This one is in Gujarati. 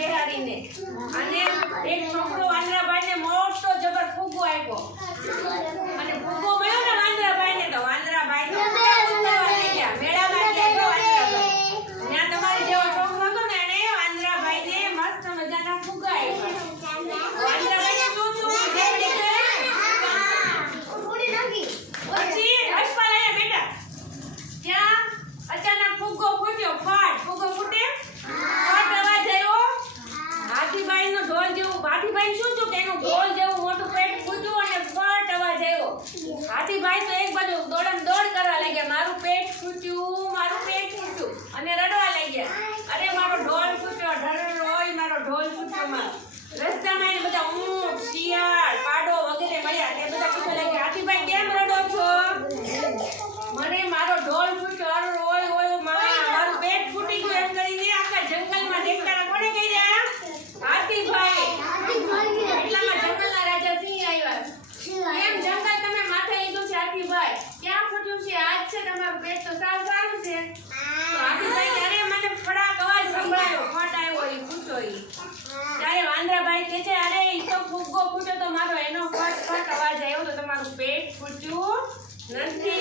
બેહાડીને અને એક છોકરો વાંદરાભાઈને મોટો જબર ફૂગો આપ્યો અને ફૂગો મળ્યો ને વાંદરાભાઈને તો વાંદરાભાઈ તો ઉતાવળ થઈ ગયા મેળામાં ગયા વાંદરાભાઈ ત્યાં તમારી જેવો છોકરો હતો ને એને વાંદરાભાઈને મસ્ત મજાના ફૂગા આપ્યા વાંદરાભાઈને શું શું ફૂગડી છે પછી હસપાલ આયા બેટા ત્યાં અચાનક ફૂગો ફૂટ્યો ફાટ ફૂગો ફૂટે ફાટ અવાજ આવ્યો હાથીભાઈનો ઢોલ જેવું હાથીભાઈ શું થયું કે એનું ઢોલ જેવું મોટું પેટ ફૂટ્યું અને ફાટ અવાજ આવ્યો હાથીભાઈ તો એક બાજુ દોડમ દોડ કરવા લાગ્યા મારું પેટ ફૂટ્યું અને રડવા લાગ્યા અરે મારો ઢોલ ફૂટ્યો ઢરોય મારો ઢોલ ફૂટ્યો મારો રસ્તામાં એને બધા ઊંટ શિયાળ પાડો વગેરે મળ્યા તે બધા પૂછવા લાગ્યા હાથીભાઈ કેમ રડો છો મને મારો ઢોલ ફૂટ્યો અરે ઓય ઓય મારું પેટ ફૂટી ગયું એમ કરીને આખા જંગલમાં દેખાડા કોણે કર્યા હાથીભાઈ એટલામાં જંગલના રાજા સિંહ આવ્યા એમ જંગલ તમે માથે લીધું છે હાથીભાઈ ક્યાં ફૂટ્યું છે આજ છે તમારું પેટ તો સાવ સારું છે તો હાથીભાઈ અરે મને ફડાક અવાજ સંભળાયો ફટ આવ્યો ઈ ફૂટ્યો ઈ ત્યારે વાંદરાભાઈ કહે છે અરે ઈ તો ફૂગો ફૂટ્યો તો મારો એનો ફટ ફટ અવાજ આવ્યો તો તમારું પેટ ફૂટ્યું નથી